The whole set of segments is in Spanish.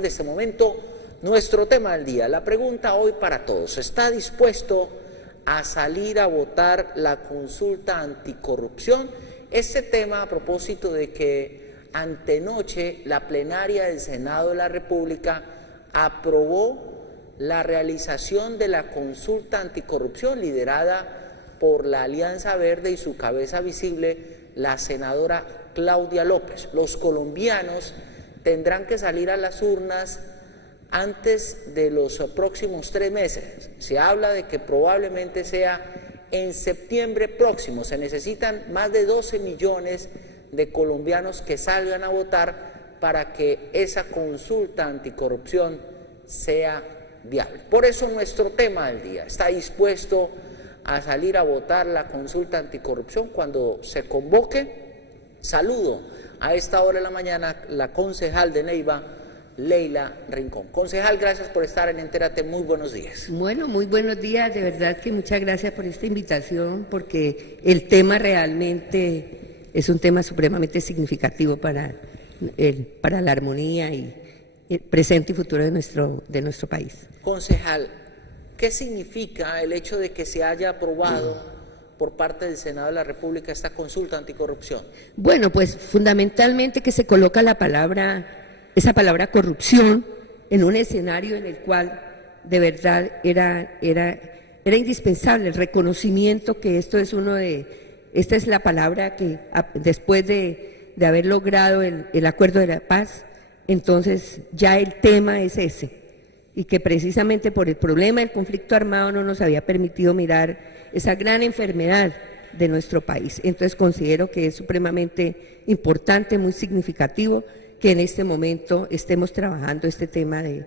De este momento, nuestro tema del día, la pregunta hoy para todos: ¿está dispuesto a salir a votar la consulta anticorrupción? Este tema a propósito de que antenoche la plenaria del Senado de la República aprobó la realización de la consulta anticorrupción liderada por la Alianza Verde y su cabeza visible, la senadora Claudia López. Los colombianos tendrán que salir a las urnas antes de los próximos 3 meses. Se habla de que probablemente sea en septiembre próximo. Se necesitan más de 12 millones de colombianos que salgan a votar para que esa consulta anticorrupción sea viable. Por eso nuestro tema del día: ¿está dispuesto a salir a votar la consulta anticorrupción cuando se convoque? Saludo a esta hora de la mañana la concejal de Neiva, Leila Rincón. Concejal, gracias por estar en Entérate, muy buenos días. Bueno, muy buenos días, de verdad que muchas gracias por esta invitación, porque el tema realmente es un tema supremamente significativo para la armonía y el presente y futuro de nuestro país. Concejal, ¿qué significa el hecho de que se haya aprobado por parte del Senado de la República esta consulta anticorrupción? Bueno, pues fundamentalmente que se coloca esa palabra corrupción en un escenario en el cual de verdad era indispensable el reconocimiento que esta es la palabra que después de haber logrado el acuerdo de la paz, entonces ya el tema es ese, y que precisamente por el problema del conflicto armado no nos había permitido mirar esa gran enfermedad de nuestro país. Entonces considero que es supremamente importante, muy significativo que en este momento estemos trabajando este tema de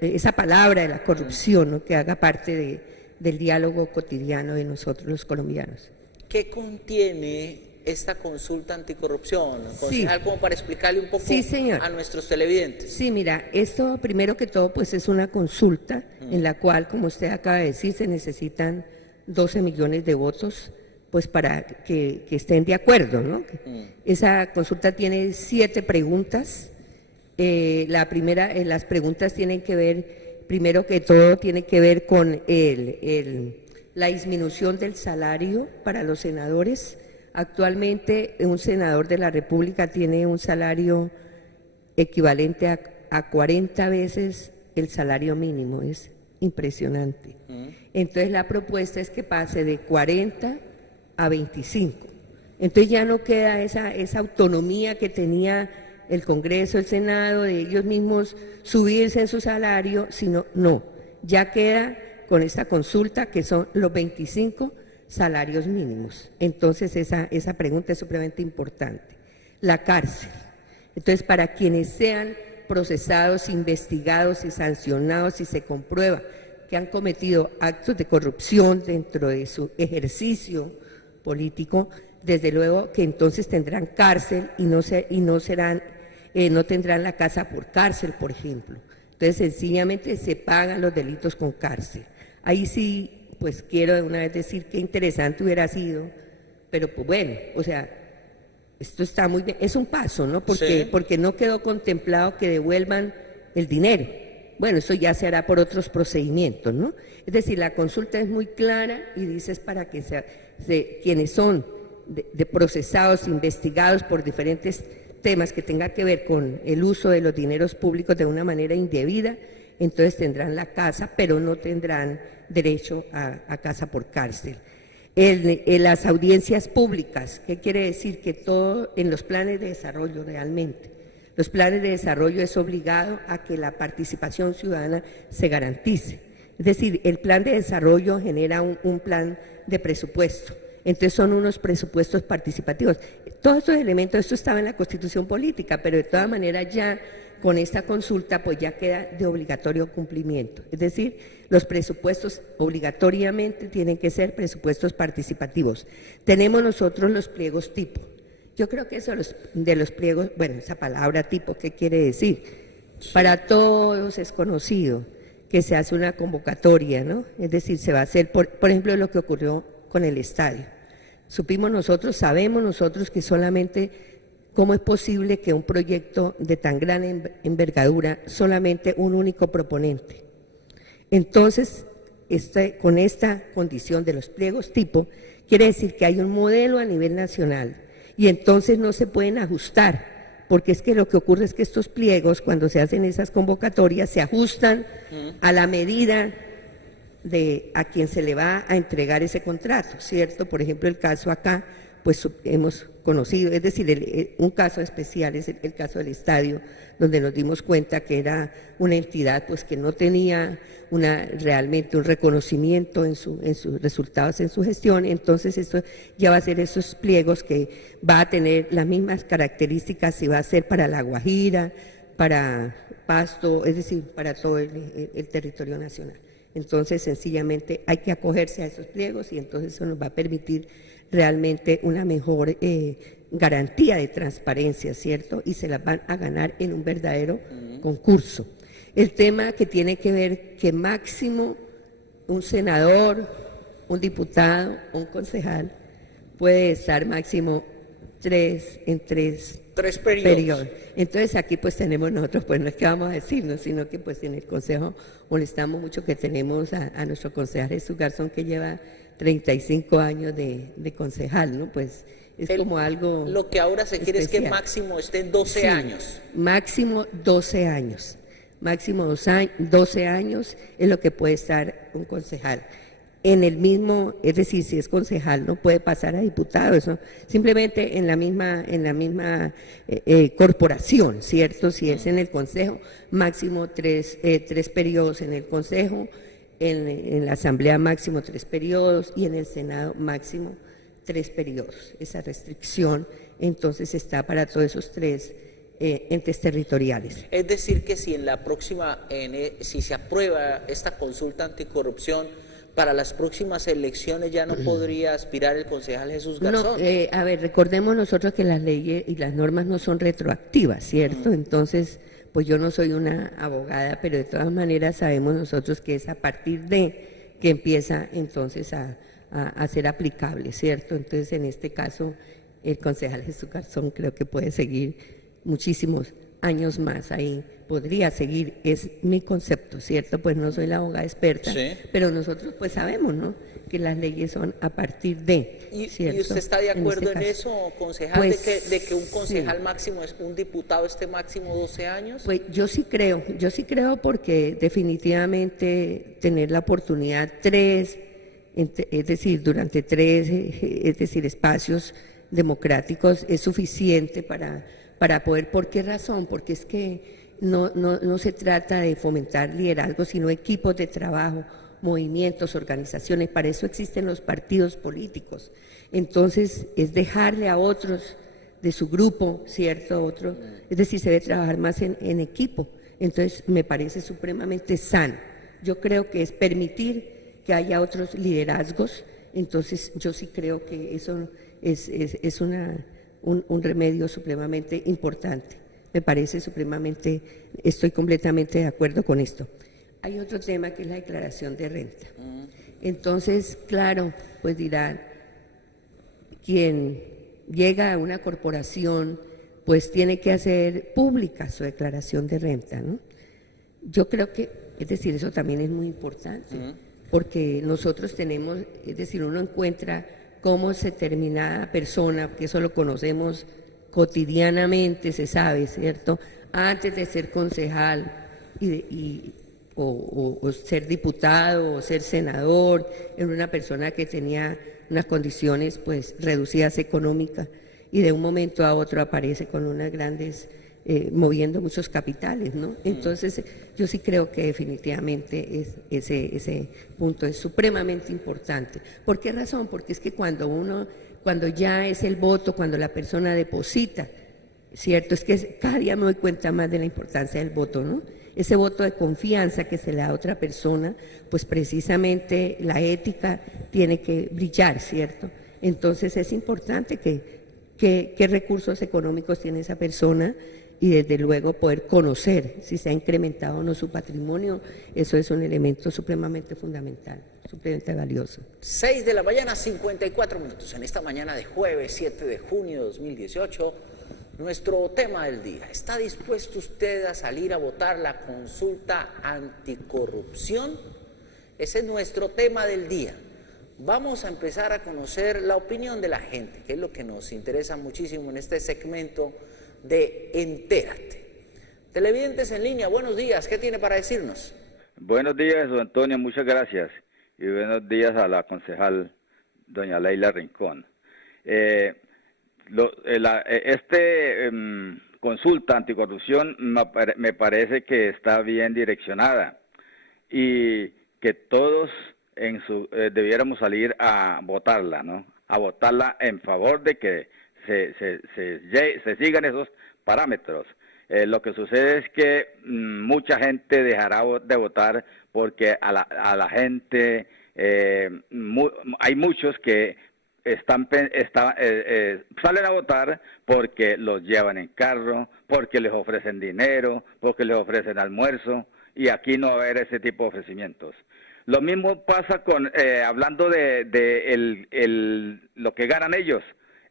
esa palabra de la corrupción, ¿no?, que haga parte del diálogo cotidiano de nosotros los colombianos. ¿Qué contiene esta consulta anticorrupción, concejal, sí, como para explicarle un poco, sí, a nuestros televidentes? Sí, mira, esto primero que todo pues es una consulta en la cual, como usted acaba de decir, se necesitan 12 millones de votos pues para que estén de acuerdo, ¿no? Esa consulta tiene 7 preguntas. Las preguntas tienen que ver, primero que todo, tiene que ver con la disminución del salario para los senadores. Actualmente un senador de la República tiene un salario equivalente a 40 veces el salario mínimo, es impresionante. Entonces la propuesta es que pase de 40 a 25. Entonces ya no queda esa autonomía que tenía el Congreso, el Senado, de ellos mismos subirse en su salario, sino ya queda con esta consulta que son los 25 salarios mínimos. Entonces esa pregunta es supremamente importante. La cárcel. Entonces, para quienes sean procesados, investigados y sancionados, si se comprueba que han cometido actos de corrupción dentro de su ejercicio político, desde luego que entonces tendrán cárcel y no tendrán la casa por cárcel, por ejemplo. Entonces, sencillamente se pagan los delitos con cárcel. Ahí sí, pues quiero de una vez decir que interesante hubiera sido, pero pues bueno, o sea, esto está muy bien, es un paso, ¿no? Porque no quedó contemplado que devuelvan el dinero. Bueno, eso ya se hará por otros procedimientos, ¿no? Es decir, la consulta es muy clara y dice es para que quienes son de procesados, investigados por diferentes temas que tengan que ver con el uso de los dineros públicos de una manera indebida, entonces tendrán la casa, pero no tendrán derecho a casa por cárcel. En las audiencias públicas, ¿qué quiere decir? Que todo en los planes de desarrollo realmente. Los planes de desarrollo es obligado a que la participación ciudadana se garantice. Es decir, el plan de desarrollo genera un plan de presupuesto. Entonces son unos presupuestos participativos. Todos estos elementos, esto estaba en la Constitución política, pero de todas maneras ya con esta consulta pues ya queda de obligatorio cumplimiento. Es decir, los presupuestos obligatoriamente tienen que ser presupuestos participativos. Tenemos nosotros los pliegos tipo. Yo creo que eso de los pliegos, bueno, esa palabra tipo, ¿qué quiere decir? Sí. Para todos es conocido que se hace una convocatoria, ¿no? Es decir, se va a hacer, por ejemplo, lo que ocurrió con el estadio. Sabemos nosotros que solamente ¿cómo es posible que un proyecto de tan gran envergadura solamente un único proponente? Entonces, con esta condición de los pliegos tipo, quiere decir que hay un modelo a nivel nacional y entonces no se pueden ajustar, porque es que lo que ocurre es que estos pliegos, cuando se hacen esas convocatorias, se ajustan a la medida de a quien se le va a entregar ese contrato, ¿cierto? Por ejemplo, el caso acá, pues hemos conocido, es decir, un caso especial es el caso del estadio, donde nos dimos cuenta que era una entidad pues que no tenía realmente un reconocimiento en sus resultados, en su gestión. Entonces esto ya va a ser esos pliegos que va a tener las mismas características si va a ser para La Guajira, para Pasto, es decir, para todo el territorio nacional. Entonces sencillamente hay que acogerse a esos pliegos y entonces eso nos va a permitir realmente una mejor garantía de transparencia, ¿cierto? Y se las van a ganar en un verdadero concurso. El tema que tiene que ver que máximo un senador, un diputado, un concejal puede estar máximo en tres periodos. Entonces aquí pues tenemos nosotros, pues no es que vamos a decirnos, sino que pues en el Consejo molestamos mucho que tenemos a nuestro concejal Jesús Garzón, que lleva 35 años de concejal, ¿no? Pues es como algo Lo que ahora se quiere especial. Es que máximo esté en 12 años. Máximo 12 años. Máximo 12 años es lo que puede estar un concejal. En el mismo, es decir, si es concejal no puede pasar a diputado, eso simplemente en la misma corporación, ¿cierto? Si es en el consejo, máximo tres periodos en el consejo, en la asamblea máximo 3 periodos y en el Senado máximo 3 periodos. Esa restricción entonces está para todos esos 3 entes territoriales. Es decir que si en la próxima, si se aprueba esta consulta anticorrupción, para las próximas elecciones ya no podría aspirar el concejal Jesús Garzón. No, a ver, recordemos nosotros que las leyes y las normas no son retroactivas, ¿cierto? Entonces, pues yo no soy una abogada, pero de todas maneras sabemos nosotros que es a partir de que empieza entonces a ser aplicable, ¿cierto? Entonces, en este caso, el concejal Jesús Garzón creo que puede seguir muchísimos años más ahí, podría seguir, es mi concepto, ¿cierto? Pues no soy la abogada experta, sí, pero nosotros pues sabemos, ¿no?, que las leyes son a partir de, ¿cierto? ¿Y usted está de acuerdo en eso, concejal, pues, de que un concejal sí, máximo, un diputado esté máximo 12 años? Pues yo sí creo porque definitivamente tener la oportunidad es decir, durante 3, es decir, espacios democráticos es suficiente para poder. ¿Por qué razón? Porque es que no se trata de fomentar liderazgo, sino equipos de trabajo, movimientos, organizaciones. Para eso existen los partidos políticos. Entonces, es dejarle a otros de su grupo, ¿cierto? Es decir, se debe trabajar más en equipo. Entonces, me parece supremamente sano. Yo creo que es permitir que haya otros liderazgos. Entonces, yo sí creo que eso es un remedio supremamente importante. Me parece estoy completamente de acuerdo con esto. Hay otro tema que es la declaración de renta. Entonces, claro, pues dirán, quien llega a una corporación, pues tiene que hacer pública su declaración de renta, ¿no? Yo creo que, es decir, eso también es muy importante, porque nosotros tenemos, es decir, uno encuentra cómo determinada persona, que eso lo conocemos cotidianamente, se sabe, ¿cierto?, antes de ser concejal o ser diputado o ser senador, era una persona que tenía unas condiciones pues reducidas económicas y de un momento a otro aparece con unas grandes, moviendo muchos capitales, ¿no? Entonces yo sí creo que definitivamente ese punto es supremamente importante. ¿Por qué razón? Porque es que cuando ya es el voto, cuando la persona deposita, ¿cierto? Es que cada día me doy cuenta más de la importancia del voto, ¿no? Ese voto de confianza que se le da a otra persona, pues precisamente la ética tiene que brillar, ¿cierto? Entonces es importante qué recursos económicos tiene esa persona y desde luego poder conocer si se ha incrementado o no su patrimonio. Eso es un elemento supremamente fundamental, supremamente valioso. 6 de la mañana, 54 minutos, en esta mañana de jueves 7 de junio de 2018. nuestro tema del día. ¿Está dispuesto usted a salir a votar la consulta anticorrupción? Ese es nuestro tema del día. Vamos a empezar a conocer la opinión de la gente, que es lo que nos interesa muchísimo en este segmento de Entérate. Televidentes en línea, buenos días, ¿qué tiene para decirnos? Buenos días, don Antonio, muchas gracias. Y buenos días a la concejal doña Leila Rincón. Consulta anticorrupción me parece que está bien direccionada y que todos debiéramos salir a votarla, ¿no? A votarla en favor de que se sigan esos parámetros. Lo que sucede es que mucha gente dejará de votar porque a la gente, hay muchos que salen a votar porque los llevan en carro, porque les ofrecen dinero, porque les ofrecen almuerzo, y aquí no va a haber ese tipo de ofrecimientos. Lo mismo pasa hablando de lo que ganan ellos.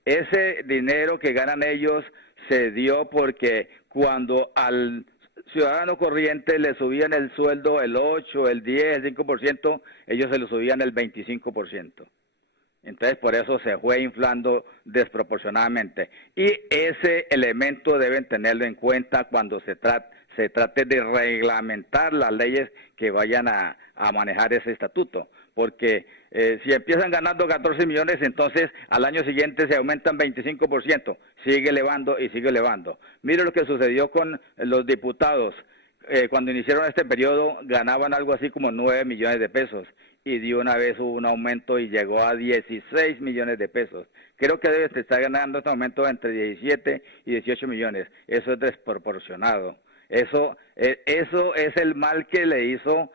Ese dinero que ganan ellos se dio porque cuando al ciudadano corriente le subían el sueldo el 8, el 10, el 5%, ellos se lo subían el 25%. Entonces, por eso se fue inflando desproporcionadamente. Y ese elemento deben tenerlo en cuenta cuando se trate de reglamentar las leyes que vayan a manejar ese estatuto. Porque si empiezan ganando 14 millones, entonces al año siguiente se aumentan 25%. Sigue elevando y sigue elevando. Mire lo que sucedió con los diputados. Cuando iniciaron este periodo ganaban algo así como 9 millones de pesos. Y de una vez hubo un aumento y llegó a 16 millones de pesos. Creo que debe estar ganando en este momento entre 17 y 18 millones. Eso es desproporcionado. Eso es el mal que le hizo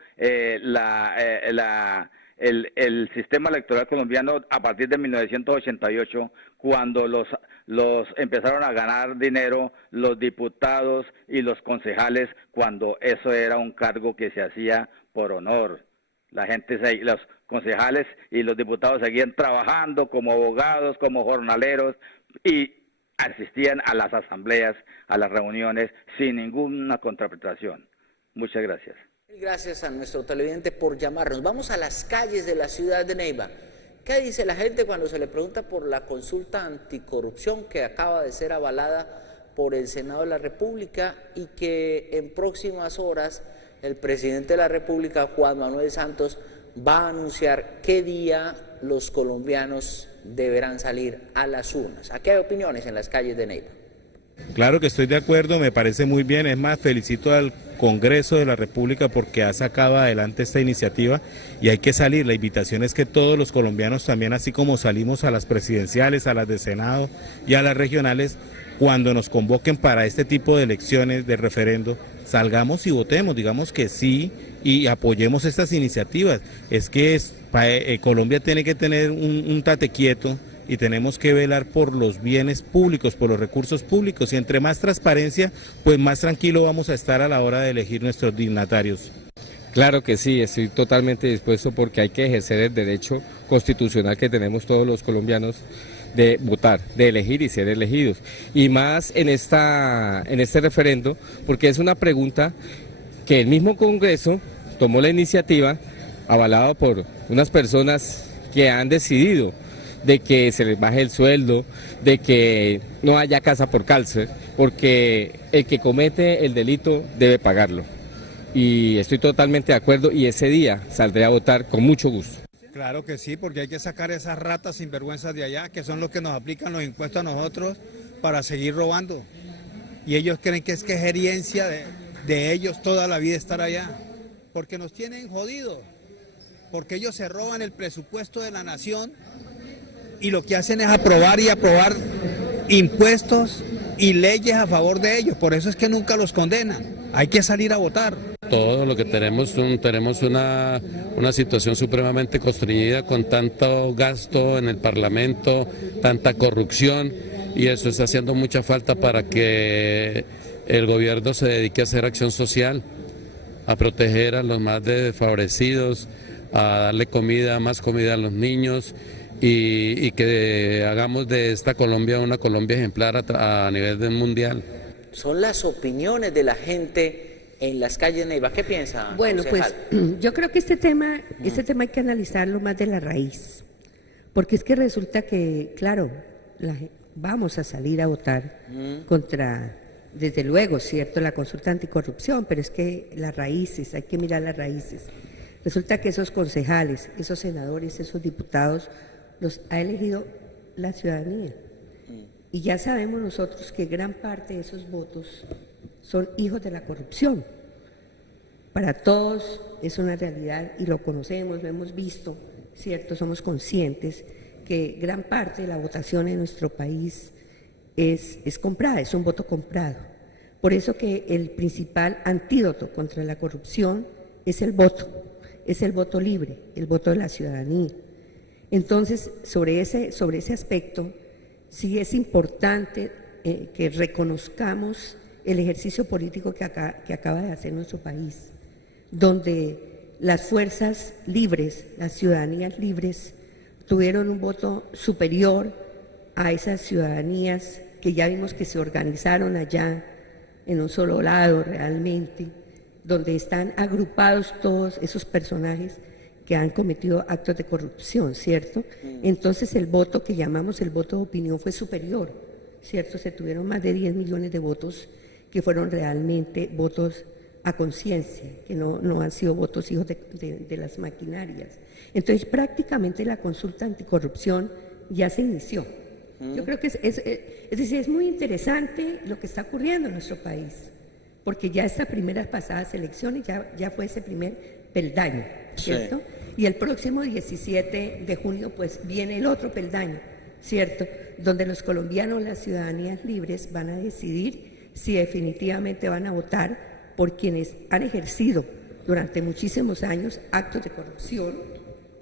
el sistema electoral colombiano a partir de 1988, cuando los empezaron a ganar dinero los diputados y los concejales, cuando eso era un cargo que se hacía por honor. Los concejales y los diputados seguían trabajando como abogados, como jornaleros, y asistían a las asambleas, a las reuniones, sin ninguna contraprestación. Muchas gracias. Gracias a nuestro televidente por llamarnos. Vamos a las calles de la ciudad de Neiva. ¿Qué dice la gente cuando se le pregunta por la consulta anticorrupción que acaba de ser avalada por el Senado de la República y que en próximas horas el presidente de la República, Juan Manuel Santos, va a anunciar qué día los colombianos deberán salir a las urnas? Aquí hay opiniones en las calles de Neiva. Claro que estoy de acuerdo, me parece muy bien, es más, felicito al Congreso de la República porque ha sacado adelante esta iniciativa y hay que salir. La invitación es que todos los colombianos también, así como salimos a las presidenciales, a las de Senado y a las regionales, cuando nos convoquen para este tipo de elecciones, de referendo, salgamos y votemos, digamos que sí y apoyemos estas iniciativas. Es que Colombia tiene que tener un tate quieto y tenemos que velar por los bienes públicos, por los recursos públicos, y entre más transparencia, pues más tranquilo vamos a estar a la hora de elegir nuestros dignatarios. Claro que sí, estoy totalmente dispuesto porque hay que ejercer el derecho constitucional que tenemos todos los colombianos de votar, de elegir y ser elegidos. Y más en este referendo, porque es una pregunta que el mismo Congreso tomó la iniciativa, avalado por unas personas que han decidido de que se les baje el sueldo, de que no haya casa por cárcel, porque el que comete el delito debe pagarlo. Y estoy totalmente de acuerdo y ese día saldré a votar con mucho gusto. Claro que sí, porque hay que sacar esas ratas sinvergüenzas de allá, que son los que nos aplican los impuestos a nosotros para seguir robando. Y ellos creen que es herencia de ellos toda la vida estar allá, porque nos tienen jodidos, porque ellos se roban el presupuesto de la nación y lo que hacen es aprobar y aprobar impuestos y leyes a favor de ellos, por eso es que nunca los condenan. Hay que salir a votar. Todo lo que tenemos una situación supremamente constreñida con tanto gasto en el Parlamento, tanta corrupción, y eso está haciendo mucha falta para que el gobierno se dedique a hacer acción social, a proteger a los más desfavorecidos, a darle comida, más comida a los niños y que hagamos de esta Colombia una Colombia ejemplar a nivel mundial. Son las opiniones de la gente en las calles, Neiva. ¿Qué piensa, Bueno, concejal? pues yo creo que este tema hay que analizarlo más de la raíz, porque es que resulta que, claro, vamos a salir a votar contra, desde luego, cierto, la consulta anticorrupción, pero es que las raíces, hay que mirar las raíces. Resulta que esos concejales, esos senadores, esos diputados, los ha elegido la ciudadanía. Y ya sabemos nosotros que gran parte de esos votos son hijos de la corrupción. Para todos es una realidad y lo conocemos, lo hemos visto, ¿cierto? Somos conscientes que gran parte de la votación en nuestro país es comprada, es un voto comprado. Por eso que el principal antídoto contra la corrupción es el voto libre, el voto de la ciudadanía. Entonces, sobre ese aspecto, sí es importante que reconozcamos el ejercicio político que acaba de hacer nuestro país, donde las fuerzas libres, las ciudadanías libres, tuvieron un voto superior a esas ciudadanías que ya vimos que se organizaron allá en un solo lado realmente, donde están agrupados todos esos personajes que han cometido actos de corrupción, ¿cierto? Entonces el voto que llamamos el voto de opinión fue superior, ¿cierto? Se tuvieron más de 10 millones de votos que fueron realmente votos a conciencia, que no han sido votos hijos de las maquinarias. Entonces prácticamente la consulta anticorrupción ya se inició. Yo creo que es muy interesante lo que está ocurriendo en nuestro país, porque ya estas primeras pasadas elecciones ya fue ese primer peldaño, ¿cierto? Sí. Y el próximo 17 de junio pues viene el otro peldaño, ¿cierto? Donde los colombianos, las ciudadanías libres van a decidir si definitivamente van a votar por quienes han ejercido durante muchísimos años actos de corrupción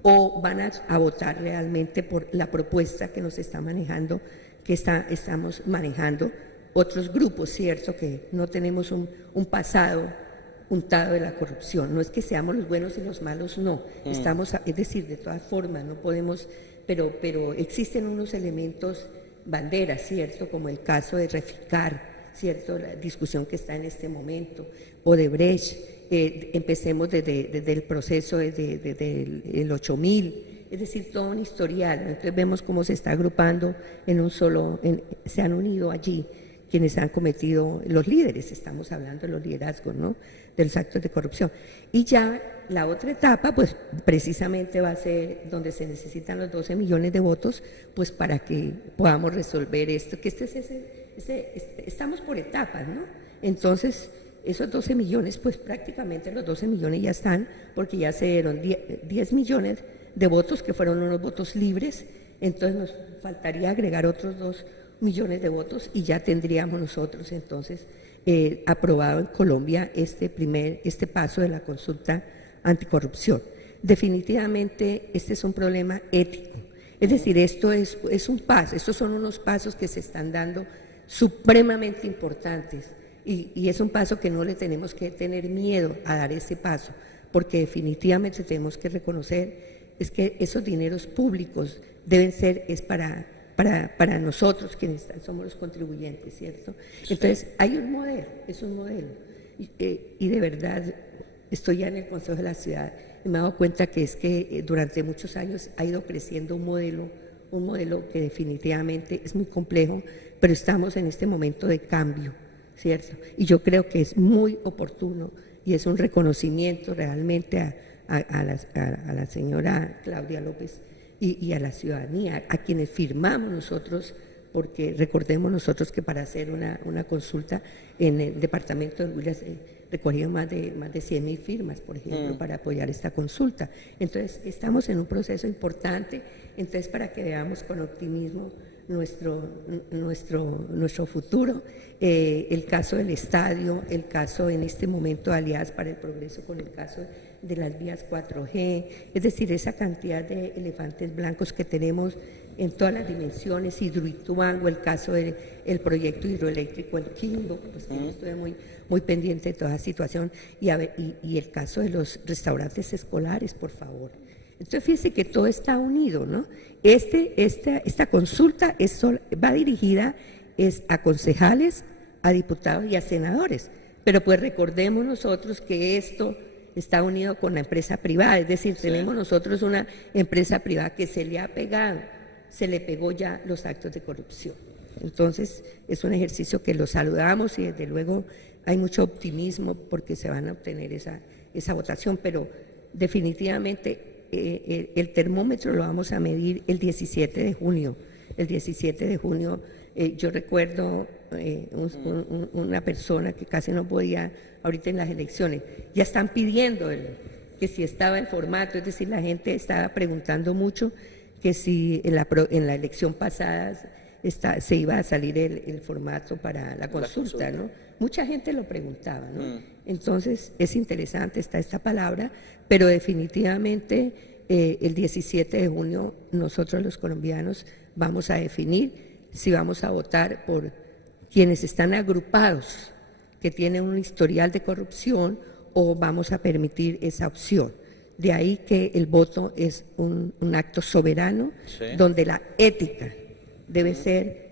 o van a votar realmente por la propuesta que nos está manejando, que estamos manejando otros grupos, ¿cierto? Que no tenemos un pasado untado de la corrupción. No es que seamos los buenos y los malos, no. Es decir, de todas formas, no podemos, pero existen unos elementos banderas, ¿cierto? Como el caso de Reficar, ¿cierto? La discusión que está en este momento, Odebrecht, empecemos desde el proceso desde el 8000, es decir, todo un historial. Entonces vemos cómo se está agrupando en un solo, se han unido allí quienes han cometido, los líderes, estamos hablando de los liderazgos, ¿no?, de los actos de corrupción. Y ya la otra etapa, pues precisamente va a ser donde se necesitan los 12 millones de votos, pues para que podamos resolver esto, que estamos por etapas, ¿no? Entonces, esos 12 millones, pues prácticamente los 12 millones ya están, porque ya se dieron 10 millones de votos, que fueron unos votos libres, entonces nos faltaría agregar otros 2 millones de votos y ya tendríamos nosotros entonces aprobado en Colombia este paso de la consulta anticorrupción. Definitivamente este es un problema ético, es decir, esto es un paso, estos son unos pasos que se están dando supremamente importantes y es un paso que no le tenemos que tener miedo a dar ese paso, porque definitivamente tenemos que reconocer es que esos dineros públicos deben ser, para nosotros quienes somos los contribuyentes, ¿cierto? Entonces, hay un modelo, es un modelo. Y de verdad, estoy ya en el Consejo de la Ciudad y me he dado cuenta que es que durante muchos años ha ido creciendo un modelo que definitivamente es muy complejo, pero estamos en este momento de cambio, ¿cierto? Y yo creo que es muy oportuno y es un reconocimiento realmente a la señora Claudia López y a la ciudadanía, a quienes firmamos nosotros, porque recordemos nosotros que para hacer una consulta en el departamento de Huila recogieron más de 100.000 firmas, por ejemplo, para apoyar esta consulta. Entonces, estamos en un proceso importante, entonces para que veamos con optimismo nuestro futuro, el caso del estadio, el caso en este momento de Aliadas para el Progreso con el caso de las vías 4G, es decir, esa cantidad de elefantes blancos que tenemos en todas las dimensiones, Hidroituango, el caso del proyecto hidroeléctrico El Quimbo, pues que yo estuve muy pendiente de toda la situación, y el caso de los restaurantes escolares, por favor. Entonces fíjense que todo está unido, ¿no? Esta consulta va dirigida a concejales, a diputados y a senadores, pero pues recordemos nosotros que esto está unido con la empresa privada, es decir, tenemos nosotros una empresa privada que se le pegó ya los actos de corrupción. Entonces, es un ejercicio que lo saludamos y desde luego hay mucho optimismo porque se van a obtener esa votación, pero definitivamente el termómetro lo vamos a medir el 17 de junio. El 17 de junio yo recuerdo una persona que casi no podía, ahorita en las elecciones, ya están pidiendo que si estaba el formato, es decir, la gente estaba preguntando mucho que si en la elección pasada se iba a salir el formato para la consulta, ¿no? Mucha gente lo preguntaba, ¿no? Entonces, es interesante, está esta palabra, pero definitivamente el 17 de junio nosotros los colombianos vamos a definir si vamos a votar por quienes están agrupados, que tienen un historial de corrupción, o vamos a permitir esa opción. De ahí que el voto es un acto soberano, donde la ética debe ser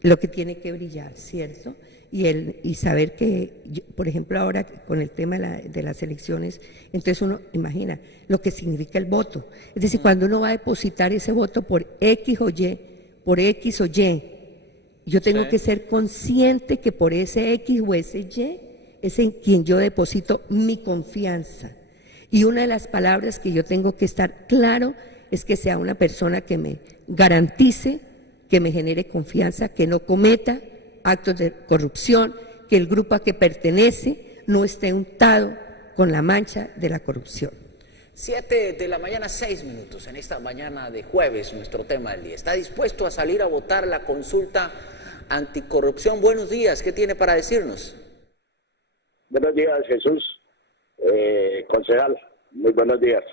lo que tiene que brillar, ¿cierto? Y saber que, por ejemplo, ahora con el tema de las elecciones, entonces uno imagina lo que significa el voto. Es decir, cuando uno va a depositar ese voto por X o Y, yo tengo que ser consciente que por ese X o ese Y es en quien yo deposito mi confianza. Y una de las palabras que yo tengo que estar claro es que sea una persona que me garantice, que me genere confianza, que no cometa actos de corrupción, que el grupo a que pertenece no esté untado con la mancha de la corrupción. 7 de la mañana, 6 minutos, en esta mañana de jueves, nuestro tema del día. ¿Está dispuesto a salir a votar la consulta anticorrupción? Buenos días, ¿qué tiene para decirnos? Buenos días, Jesús. Concejal, muy buenos días.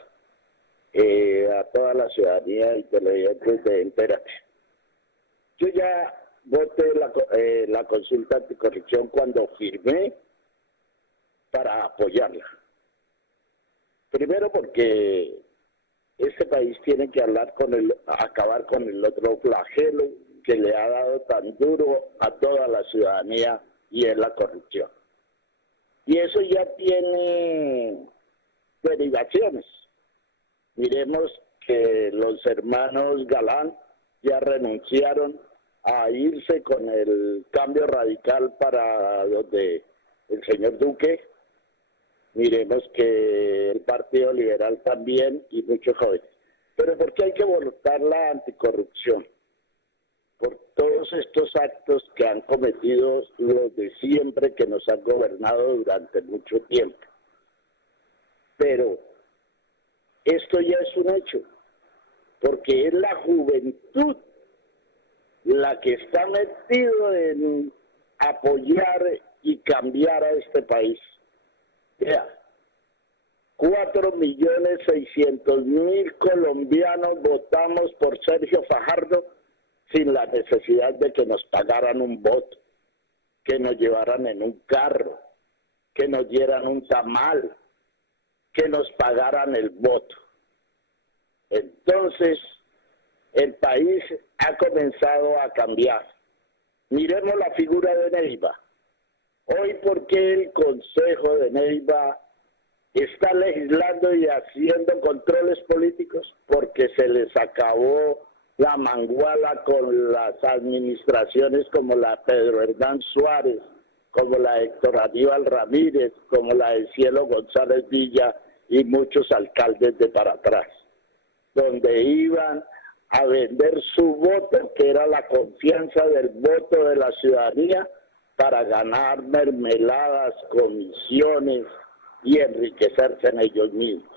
A toda la ciudadanía y televidentes de Entérate. Yo ya voté la consulta anticorrupción cuando firmé para apoyarla. Primero porque este país tiene que acabar con el otro flagelo que le ha dado tan duro a toda la ciudadanía, y es la corrupción. Y eso ya tiene derivaciones. Miremos que los hermanos Galán ya renunciaron a irse con el cambio radical para donde el señor Duque. Miremos que el Partido Liberal también y muchos jóvenes. Pero ¿por qué hay que votar la anticorrupción? Por todos estos actos que han cometido los de siempre, que nos han gobernado durante mucho tiempo. Pero esto ya es un hecho, porque es la juventud la que está metido en apoyar y cambiar a este país. Vea, 4.600.000 colombianos votamos por Sergio Fajardo sin la necesidad de que nos pagaran un voto, que nos llevaran en un carro, que nos dieran un tamal, que nos pagaran el voto. Entonces, el país ha comenzado a cambiar. Miremos la figura de Neiva. Hoy, ¿por qué el Consejo de Neiva está legislando y haciendo controles políticos? Porque se les acabó la manguala con las administraciones como la de Pedro Hernán Suárez, como la de Héctor Aníbal Ramírez, como la de Cielo González Villa y muchos alcaldes de para atrás, donde iban a vender su voto, que era la confianza del voto de la ciudadanía, para ganar mermeladas, comisiones y enriquecerse en ellos mismos.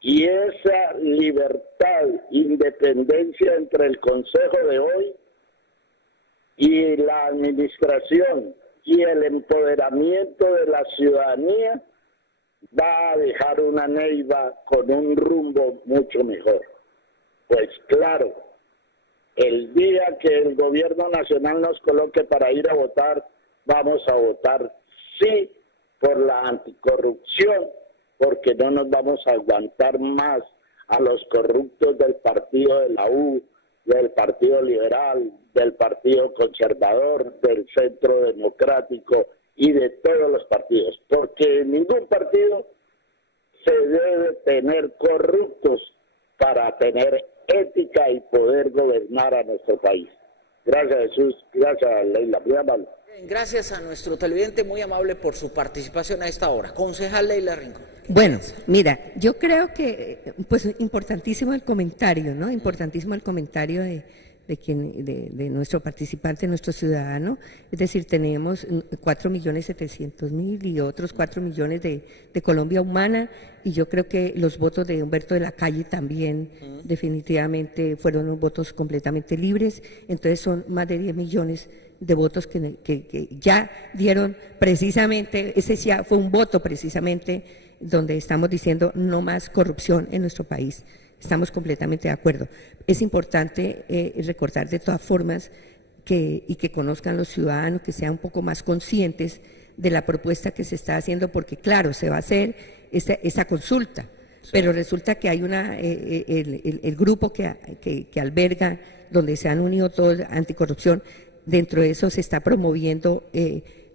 Y esa libertad, independencia entre el Consejo de hoy y la administración y el empoderamiento de la ciudadanía va a dejar una Neiva con un rumbo mucho mejor. Pues claro, el día que el gobierno nacional nos coloque para ir a votar, vamos a votar sí por la anticorrupción porque no nos vamos a aguantar más a los corruptos del partido de la U, del Partido Liberal, del Partido Conservador, del Centro Democrático y de todos los partidos, porque ningún partido se debe tener corruptos para tener ética y poder gobernar a nuestro país. Gracias, Jesús. Gracias, Leila. Muy amable. Gracias a nuestro televidente, muy amable por su participación a esta hora. Concejal Leila Rincón. Bueno, mira, yo creo que, pues, importantísimo el comentario, ¿no? Importantísimo el comentario de nuestro participante, nuestro ciudadano. Es decir, tenemos 4.700.000 y otros 4 millones de Colombia Humana, y yo creo que los votos de Humberto de la Calle también definitivamente fueron unos votos completamente libres. Entonces son más de 10 millones de votos que ya dieron precisamente, ese ya fue un voto precisamente donde estamos diciendo no más corrupción en nuestro país. Estamos completamente de acuerdo. Es importante recordar de todas formas y que conozcan los ciudadanos, que sean un poco más conscientes de la propuesta que se está haciendo, porque claro, se va a hacer esa consulta, sí, pero resulta que hay el grupo que alberga, donde se han unido todos anticorrupción, dentro de eso se está promoviendo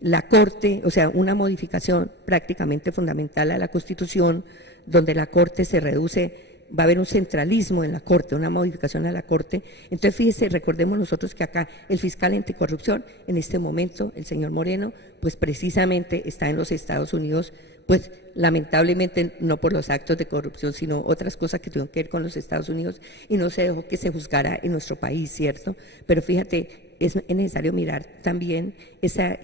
la Corte, o sea, una modificación prácticamente fundamental a la Constitución, donde la Corte se reduce, va a haber un centralismo en la Corte, una modificación a la Corte. Entonces, fíjese, recordemos nosotros que acá el fiscal anticorrupción, en este momento, el señor Moreno, pues precisamente está en los Estados Unidos, pues lamentablemente no por los actos de corrupción, sino otras cosas que tuvieron que ver con los Estados Unidos, y no se dejó que se juzgara en nuestro país, ¿cierto? Pero fíjate, es necesario mirar también esa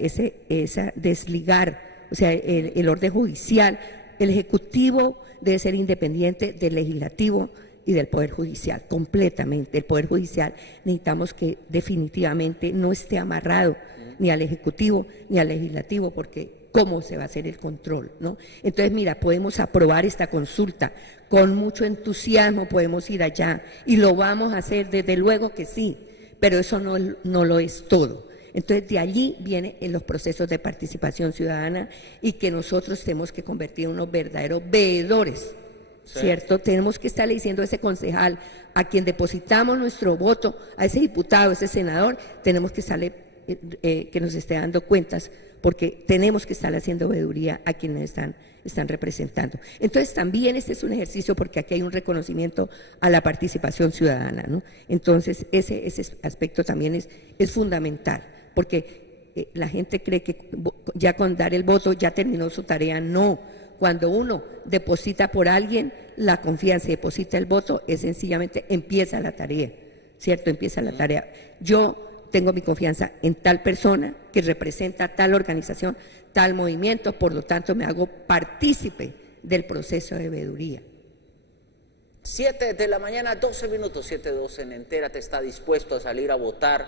desligar, o sea, el orden judicial. El Ejecutivo debe ser independiente del Legislativo y del Poder Judicial, completamente. El Poder Judicial necesitamos que definitivamente no esté amarrado ni al Ejecutivo ni al Legislativo, porque ¿cómo se va a hacer el control, no? Entonces, mira, podemos aprobar esta consulta con mucho entusiasmo, podemos ir allá y lo vamos a hacer, desde luego que sí, pero eso no lo es todo. Entonces, de allí vienen los procesos de participación ciudadana, y que nosotros tenemos que convertir en unos verdaderos veedores, sí, ¿cierto? Tenemos que estarle diciendo a ese concejal, a quien depositamos nuestro voto, a ese diputado, a ese senador, tenemos que estarle, que nos esté dando cuentas, porque tenemos que estar haciendo veeduría a quienes están representando. Entonces, también este es un ejercicio, porque aquí hay un reconocimiento a la participación ciudadana, ¿no? Entonces, ese aspecto también es fundamental, porque la gente cree que ya con dar el voto ya terminó su tarea. No, cuando uno deposita por alguien la confianza y deposita el voto, es sencillamente empieza la tarea, ¿cierto? Empieza la tarea. Yo tengo mi confianza en tal persona que representa tal organización, tal movimiento, por lo tanto me hago partícipe del proceso de veeduría. 7 de la mañana, 12 minutos, 7:12 en Entérate. Está dispuesto a salir a votar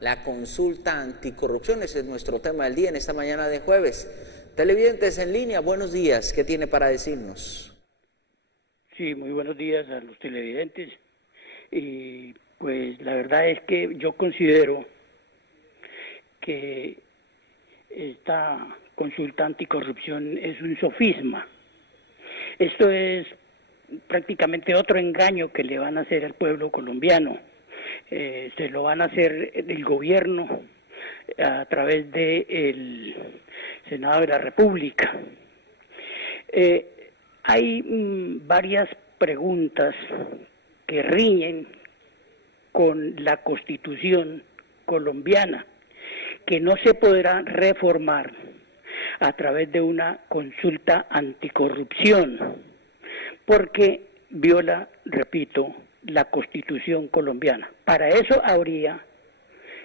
la consulta anticorrupción. Ese es nuestro tema del día en esta mañana de jueves. Televidentes en línea, buenos días. ¿Qué tiene para decirnos? Sí, muy buenos días a los televidentes. Y pues la verdad es que yo considero que esta consulta anticorrupción es un sofisma. Esto es prácticamente otro engaño que le van a hacer al pueblo colombiano. Se lo van a hacer el gobierno a través del Senado de la República. Hay varias preguntas que riñen con la Constitución colombiana, que no se podrá reformar a través de una consulta anticorrupción, porque viola, repito, la Constitución colombiana. Para eso habría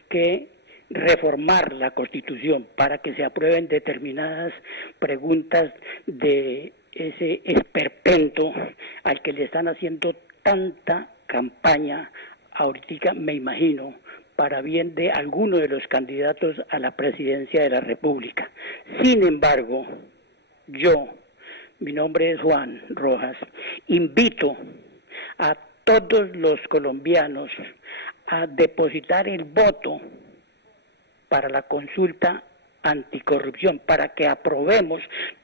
que reformar la Constitución, para que se aprueben determinadas preguntas de ese esperpento al que le están haciendo tanta campaña ahorita, me imagino, para bien de alguno de los candidatos a la presidencia de la República. Sin embargo, mi nombre es Juan Rojas, invito a todos los colombianos a depositar el voto para la consulta anticorrupción, para que aprobemos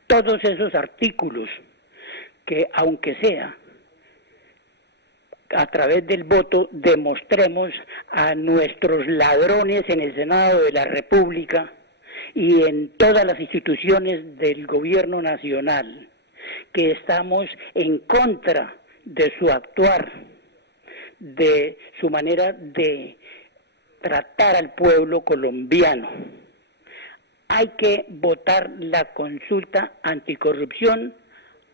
todos esos artículos que aunque sea a través del voto demostremos a nuestros ladrones en el Senado de la República y en todas las instituciones del gobierno nacional que estamos en contra de su actuar, de su manera de tratar al pueblo colombiano. Hay que votar la consulta anticorrupción,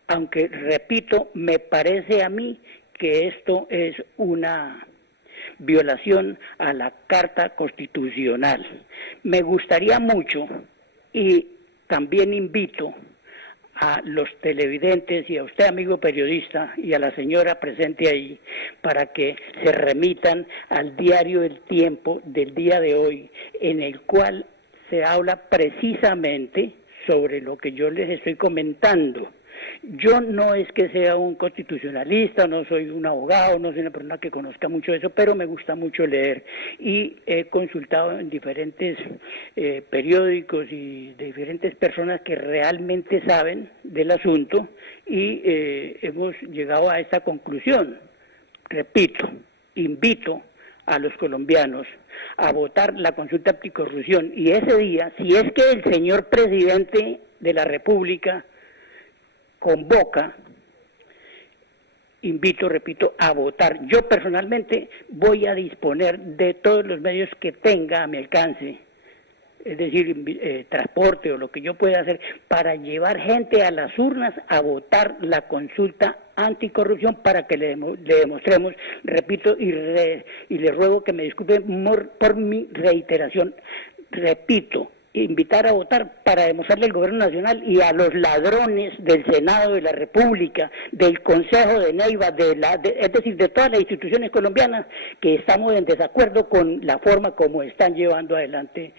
aunque, repito, me parece a mí que esto es una violación a la Carta Constitucional. Me gustaría mucho, y también invito a los televidentes y a usted, amigo periodista, y a la señora presente ahí, para que se remitan al diario El Tiempo del día de hoy, en el cual se habla precisamente sobre lo que yo les estoy comentando. Yo no es que sea un constitucionalista, no soy un abogado, no soy una persona que conozca mucho eso, pero me gusta mucho leer y he consultado en diferentes periódicos y de diferentes personas que realmente saben del asunto y hemos llegado a esta conclusión. Repito, invito a los colombianos a votar la consulta anticorrupción y ese día, si es que el señor presidente de la República convoca, invito, repito, a votar. Yo personalmente voy a disponer de todos los medios que tenga a mi alcance, es decir, transporte o lo que yo pueda hacer, para llevar gente a las urnas a votar la consulta anticorrupción para que le demostremos, repito, y le ruego que me disculpen por mi reiteración, repito, invitar a votar para demostrarle al gobierno nacional y a los ladrones del Senado de la República, del Consejo de Neiva, es decir, de todas las instituciones colombianas, que estamos en desacuerdo con la forma como están llevando adelante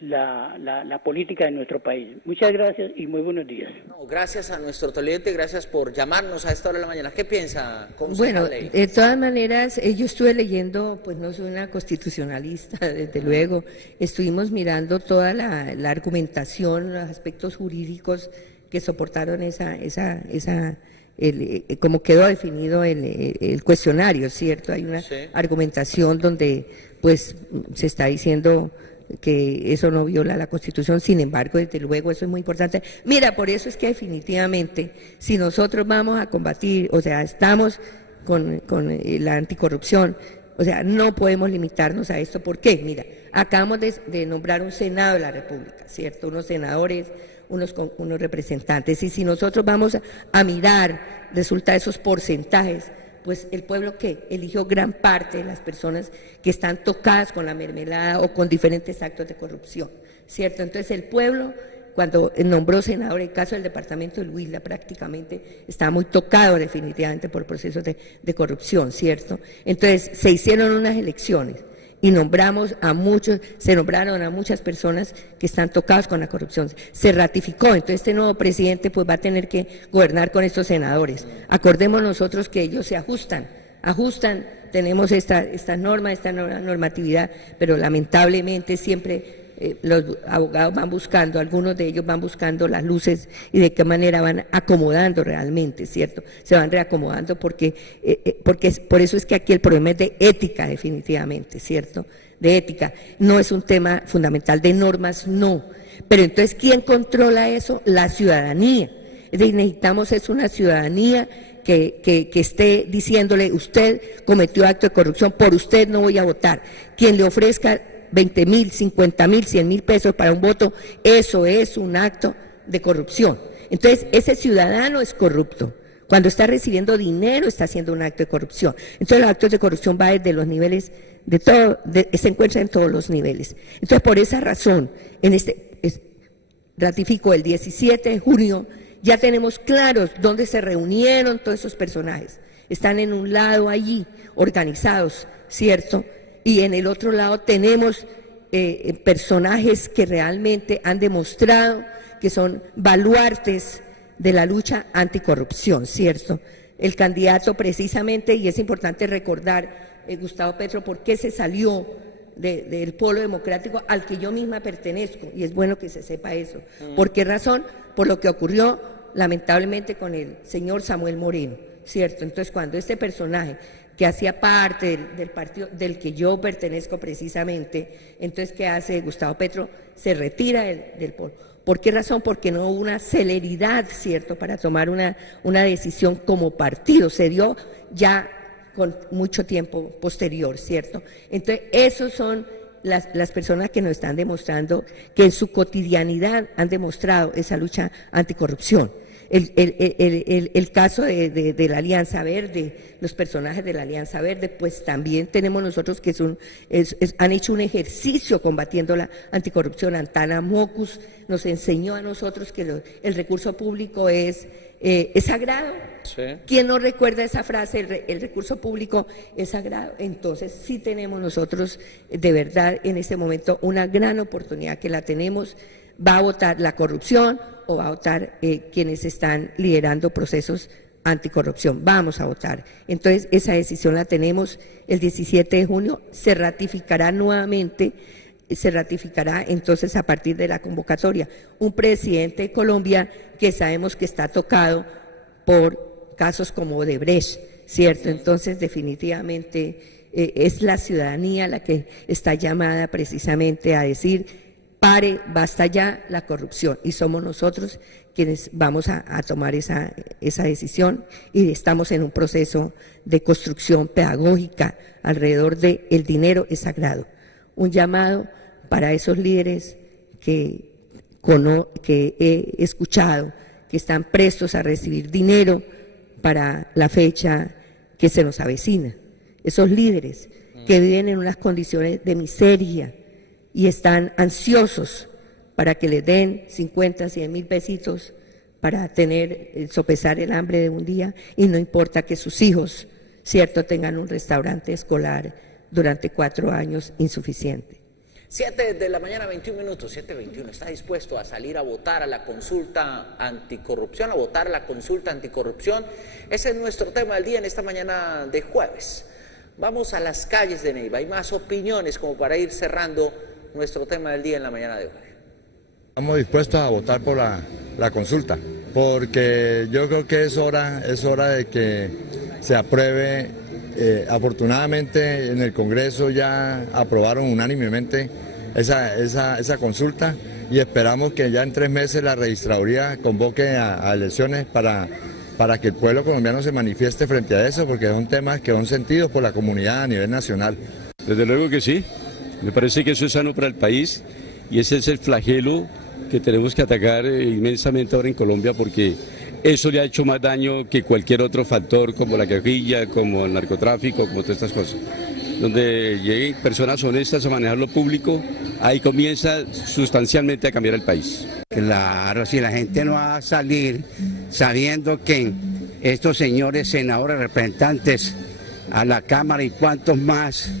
la política de nuestro país. Muchas gracias y muy buenos días. No, gracias a nuestro televidente, gracias por llamarnos a esta hora de la mañana. ¿Qué piensa? Bueno, de todas maneras, yo estuve leyendo, pues no soy una constitucionalista, desde luego, estuvimos mirando toda la argumentación, los aspectos jurídicos que soportaron como quedó definido el cuestionario, ¿cierto? Hay una argumentación donde pues se está diciendo que eso no viola la Constitución, sin embargo, desde luego, eso es muy importante. Mira, por eso es que definitivamente, si nosotros vamos a combatir, o sea, estamos con la anticorrupción, o sea, no podemos limitarnos a esto. ¿Por qué? Mira, acabamos de nombrar un Senado de la República, ¿cierto? Unos senadores, unos representantes, y si nosotros vamos a mirar, resulta esos porcentajes, pues el pueblo que eligió gran parte de las personas que están tocadas con la mermelada o con diferentes actos de corrupción, ¿cierto? Entonces el pueblo, cuando nombró senador, el caso del departamento de Huila prácticamente estaba muy tocado definitivamente por procesos de corrupción, ¿cierto? Entonces se hicieron unas elecciones y se nombraron a muchas personas que están tocadas con la corrupción. Se ratificó, entonces este nuevo presidente pues va a tener que gobernar con estos senadores. Acordemos nosotros que ellos se ajustan, tenemos esta norma, esta normatividad, pero lamentablemente siempre los abogados van buscando, algunos de ellos van buscando las luces y de qué manera van acomodando realmente, ¿cierto? Se van reacomodando porque por eso es que aquí el problema es de ética definitivamente, ¿cierto? De ética, no es un tema fundamental de normas, no. Pero entonces, ¿quién controla eso? La ciudadanía. Es decir, necesitamos una ciudadanía que esté diciéndole, usted cometió acto de corrupción, por usted no voy a votar. Quien le ofrezca 20.000, 50.000, 100.000 pesos para un voto, eso es un acto de corrupción. Entonces, ese ciudadano es corrupto. Cuando está recibiendo dinero, está haciendo un acto de corrupción. Entonces, los actos de corrupción van desde los niveles de todo, se encuentran en todos los niveles. Entonces, por esa razón, ratifico, el 17 de junio, ya tenemos claros dónde se reunieron todos esos personajes. Están en un lado allí, organizados, ¿cierto? Y en el otro lado tenemos personajes que realmente han demostrado que son baluartes de la lucha anticorrupción, ¿cierto? El candidato precisamente, y es importante recordar, Gustavo Petro, por qué se salió del polo democrático al que yo misma pertenezco, y es bueno que se sepa eso. ¿Por qué razón? Por lo que ocurrió lamentablemente con el señor Samuel Moreno, ¿cierto? Entonces, cuando este personaje que hacía parte del partido del que yo pertenezco precisamente, entonces, ¿qué hace Gustavo Petro? Se retira del polo. ¿Por qué razón? Porque no hubo una celeridad, ¿cierto?, para tomar una decisión como partido. Se dio ya con mucho tiempo posterior, ¿cierto? Entonces, esos son las personas que nos están demostrando que en su cotidianidad han demostrado esa lucha anticorrupción. El caso de la Alianza Verde, los personajes de la Alianza Verde, pues también tenemos nosotros que han hecho un ejercicio combatiendo la anticorrupción. Antana Mocus nos enseñó a nosotros que el recurso público es sagrado. Sí. ¿Quién no recuerda esa frase? El recurso público es sagrado. Entonces sí tenemos nosotros de verdad en este momento una gran oportunidad que la tenemos. ¿Va a votar la corrupción o va a votar quienes están liderando procesos anticorrupción? Vamos a votar. Entonces esa decisión la tenemos el 17 de junio, se ratificará nuevamente. Se ratificará entonces a partir de la convocatoria. Un presidente de Colombia que sabemos que está tocado por casos como Odebrecht, ¿cierto? Entonces definitivamente es la ciudadanía la que está llamada precisamente a decir: pare, basta ya la corrupción, y somos nosotros quienes vamos a tomar esa decisión, y estamos en un proceso de construcción pedagógica alrededor de el dinero es sagrado. Un llamado para esos líderes que he escuchado, que están prestos a recibir dinero para la fecha que se nos avecina. Esos líderes que viven en unas condiciones de miseria y están ansiosos para que les den 50, 100 mil pesitos para sopesar el hambre de un día, y no importa que sus hijos, ¿cierto?, tengan un restaurante escolar durante 4 años insuficiente. 7 de la mañana, 21 minutos, 7:21. ¿Está dispuesto a salir a votar a la consulta anticorrupción, a votar la consulta anticorrupción? Ese es nuestro tema del día en esta mañana de jueves. Vamos a las calles de Neiva. Hay más opiniones como para ir cerrando nuestro tema del día en la mañana de hoy. Estamos dispuestos a votar por la consulta, porque yo creo que es hora de que se apruebe. Afortunadamente en el Congreso ya aprobaron unánimemente esa consulta, y esperamos que ya en 3 meses la registraduría convoque a elecciones para que el pueblo colombiano se manifieste frente a eso, porque son temas que son sentidos por la comunidad a nivel nacional. Desde luego que sí, me parece que eso es sano para el país, y ese es el flagelo que tenemos que atacar inmensamente ahora en Colombia, porque eso le ha hecho más daño que cualquier otro factor, como la guerrilla, como el narcotráfico, como todas estas cosas. Donde lleguen personas honestas a manejar lo público, ahí comienza sustancialmente a cambiar el país. Claro, si la gente no va a salir sabiendo que estos señores senadores, representantes a la Cámara y cuantos más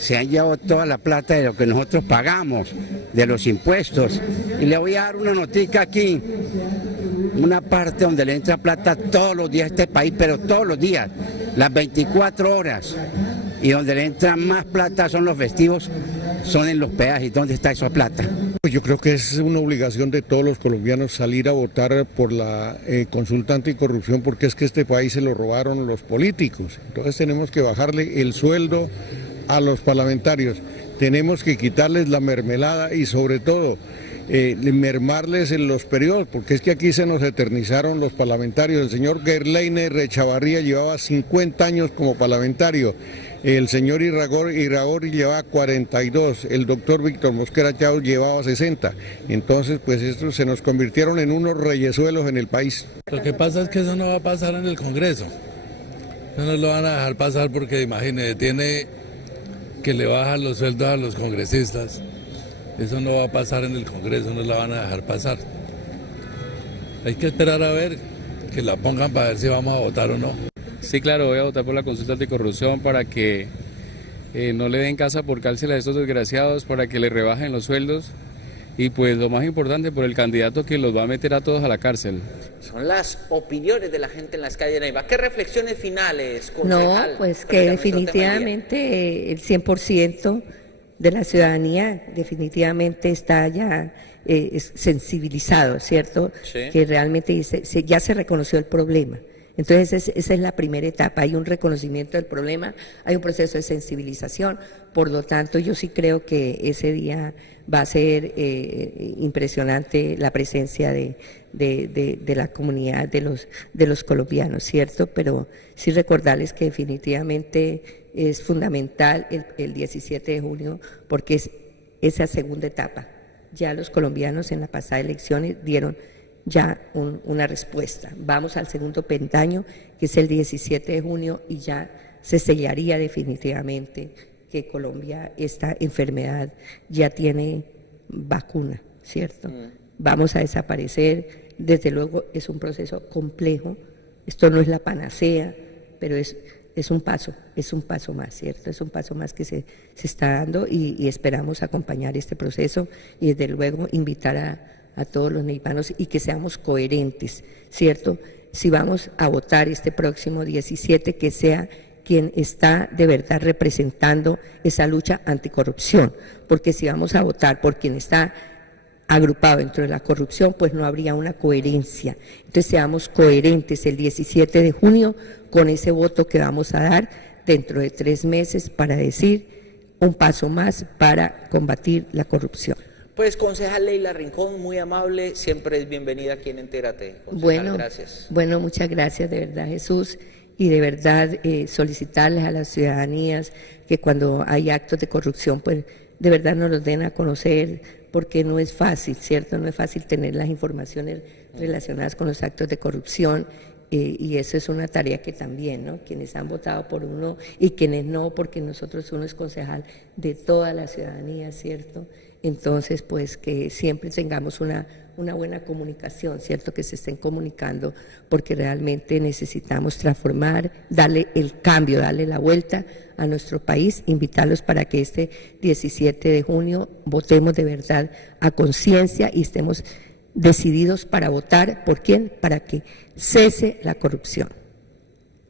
se han llevado toda la plata de lo que nosotros pagamos, de los impuestos. Y le voy a dar una notica aquí. Una parte donde le entra plata todos los días a este país, pero todos los días, las 24 horas, y donde le entra más plata son los festivos, son en los peajes. ¿Dónde está esa plata? Yo creo que es una obligación de todos los colombianos salir a votar por la consulta anticorrupción, porque es que este país se lo robaron los políticos. Entonces tenemos que bajarle el sueldo a los parlamentarios, tenemos que quitarles la mermelada y sobre todo mermarles en los periodos, porque es que aquí se nos eternizaron los parlamentarios. El señor Gerleiner Rechavarría llevaba 50 años como parlamentario, el señor Iragorri llevaba 42, el doctor Víctor Mosquera Chao llevaba 60. Entonces, pues estos se nos convirtieron en unos reyesuelos en el país. Lo que pasa es que eso no va a pasar en el Congreso, no nos lo van a dejar pasar, porque imagínese, tiene que le bajan los sueldos a los congresistas. Eso no va a pasar en el Congreso, no la van a dejar pasar. Hay que esperar a ver, que la pongan para ver si vamos a votar o no. Sí, claro, voy a votar por la consulta anticorrupción para que no le den casa por cárcel a estos desgraciados, para que le rebajen los sueldos, y pues lo más importante, por el candidato que los va a meter a todos a la cárcel. Son las opiniones de la gente en las calles de Neiva. ¿Qué reflexiones finales, concejal? No, pues que definitivamente el 100% de la ciudadanía definitivamente está ya sensibilizado, ¿cierto? Sí. Que realmente ya se reconoció el problema. Entonces esa es la primera etapa, hay un reconocimiento del problema, hay un proceso de sensibilización, por lo tanto yo sí creo que ese día va a ser impresionante la presencia de la comunidad de los colombianos, ¿cierto? Pero sí recordarles que definitivamente es fundamental el 17 de junio porque es esa segunda etapa. Ya los colombianos en la pasada elecciones dieron ya una respuesta. Vamos al segundo peldaño, que es el 17 de junio, y ya se sellaría definitivamente que Colombia, esta enfermedad, ya tiene vacuna, ¿cierto? Vamos a desaparecer. Desde luego es un proceso complejo, esto no es la panacea, pero es un paso más, ¿cierto? Es un paso más que se está dando y esperamos acompañar este proceso y desde luego invitar a todos los neipanos y que seamos coherentes, ¿cierto? Si vamos a votar este próximo 17, que sea quien está de verdad representando esa lucha anticorrupción, porque si vamos a votar por quien está agrupado dentro de la corrupción, pues no habría una coherencia. Entonces seamos coherentes el 17 de junio con ese voto que vamos a dar dentro de 3 meses para decir un paso más para combatir la corrupción. Pues, concejal Leila Rincón, muy amable, siempre es bienvenida aquí en Entérate. Concejal, gracias. Bueno, muchas gracias de verdad, Jesús, y de verdad solicitarles a las ciudadanías que cuando hay actos de corrupción, pues de verdad nos los den a conocer, porque no es fácil, ¿cierto? No es fácil tener las informaciones relacionadas con los actos de corrupción. Y eso es una tarea que también, ¿no? Quienes han votado por uno y quienes no, porque nosotros uno es concejal de toda la ciudadanía, ¿cierto? Entonces, pues que siempre tengamos una buena comunicación, ¿cierto? Que se estén comunicando, porque realmente necesitamos transformar, darle el cambio, darle la vuelta a nuestro país, invitarlos para que este 17 de junio votemos de verdad a conciencia y estemos decididos para votar, ¿por quién? Para que cese la corrupción.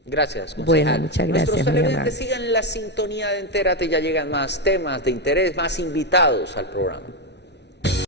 Gracias, concejal. Bueno, muchas gracias. Nuestros televidentes sigan la sintonía de Entérate, ya llegan más temas de interés, más invitados al programa.